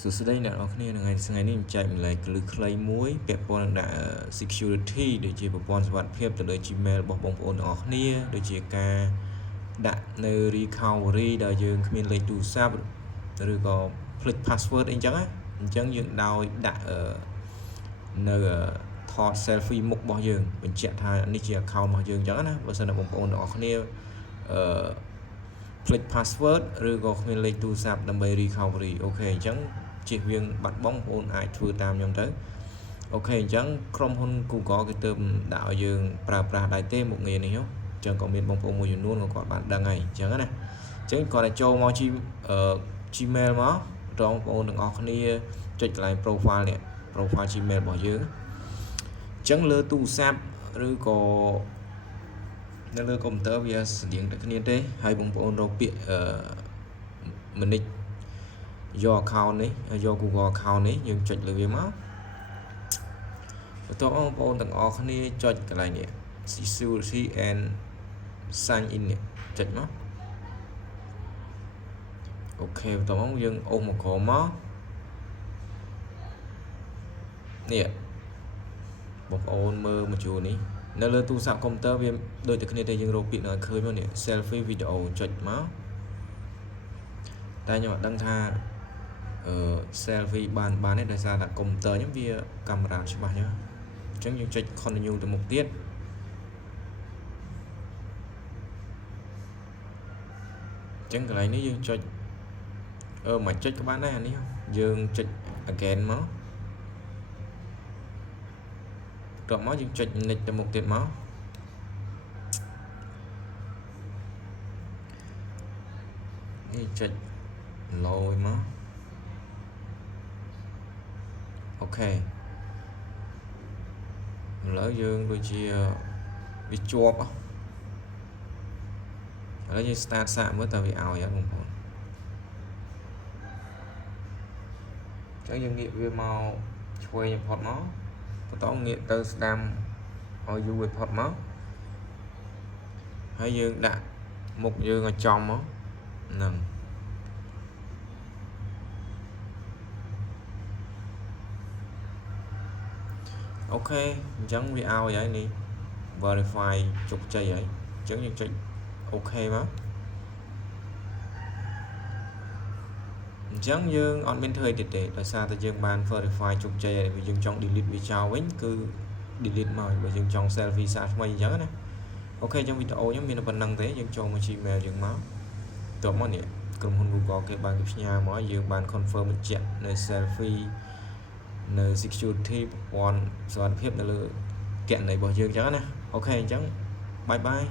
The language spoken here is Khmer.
សួស្តីអ្នកនរគ្នាថ្ងៃនេះចែកម្លែកលឺខ្លីមួយពាក់ព័ន្ធនឹងដាក់ security ដូចជាប្រព័ន្ធសុវត្ថិភាពទៅលើ Gmail របស់បងប្អូនទាំងអស់គ្នាដូចជាការដាក់នៅ recovery ដែលយើងគ្មានលេខទូរស័ព្ទឬក៏ភ្លេច password អីចឹងណាអញ្ចឹងយើងដោយដាក់នៅថត selfie មុខរបស់យើងបញ្ជាក់ថានេះជា account របស់យើងអញ្ចឹងណាបើសិនជាបងប្អូនទាំងអស់គ្នាភ្លេច password ឬក៏គ្មានលេខទូរស័ព្ទដើម្បី recovery អូខេអញ្ចឹងជៀសវាងបាត់បង់បងប្អូនអាចធ្វើតាមខ្ញុំទៅអូខេអញ្ចឹងក្រុមហ៊ុន Google គេទៅដាក់ឲ្យយើងប្រើប្រាស់ដែរទេមុខងារនេះអញ្ចឹងក៏មានបងប្អូនមួយចំនួនក៏គាត់បានដឹងហើយអញ្ចឹងណាអញ្ចឹងគាត់ឲ្យចូលមក Gmail មកបងប្អូនទាំងអស់គ្នាចុចកន្លែង profile នេះ profile Gmail របស់យើងអញ្ចឹងលើទូរស័ព្ទឬក៏នៅលើកុំព្យូទ័រវាស្តៀងតែគ្នាទេហើយបងប្អូនរកពាក្យmanage your account នេះយក Google account នេះយើងចុចលើវាមកបន្ទាប់បងប្អូនទាំងអស់គ្នាចុចកន្លែងនេះ security and sign in នេះចុចមកអូខេបន្ទាប់មកយើងអូសមកក្រោមមកនេះបងប្អូនមើលមកជួរនេះនៅលើទូរស័ព្ទកុំព្យូទ័រវាដូចតែគ្នាតែយើងរកពាក្យនៅឃើញមកនេះ selfie video ចុចមកតែខ្ញុំអត់ដឹងថា selfie បានទេដោយសារតែកុំព្យូទ័រខ្ញុំវាកាមេរ៉ាច្បាស់អញ្ចឹងយើងចុច continue ទៅមុខទៀតអញ្ចឹងកន្លែងនេះយើងចុចមិនចុចក៏បានដែរអានេះយើងចុច again មកតោះមកយើងចុច next ទៅមុខទៀតមកនេះចុច load មកអូខេឥឡូវយើងដូចជាវាជាប់ឥឡូវយើង start សាកមើលតើវាឲ្យអត់បងប្អូនអញ្ចឹងយើងងាកវាមកឆ្វេងផុតមកបន្តងាកទៅស្ដាំឲ្យយូរវាផុតមកហើយយើងដាក់មុខយើងឲ្យចំមកហ្នឹងអូខេអញ្ចឹងវាឲ្យហើយនេះ verify ជោគជ័យហើយអញ្ចឹងយើងចុចអូខេមកអញ្ចឹងយើងអត់មានធ្វើអីទៀតទេដោយសារតែយើងបាន verify ជោគជ័យហើយយើងចង់ delete វាចោលវិញគឺ delete មកបើយើងចង់ selfie សាថ្មីអញ្ចឹងណាអូខេអញ្ចឹងវីដេអូខ្ញុំមានតែប៉ុណ្្នឹងទេយើងចូលមក Gmail យើងមកតមកនេះក្រុមហ៊ុន Google គេបានផ្ញើមកយើងបាន confirm បញ្ជាក់នៅ selfie នៅ security ប្រព័ន្ធសុវត្ថិភាពនៅលើគណនីរបស់យើងអញ្ចឹងណាអូខេអញ្ចឹងបាយបាយ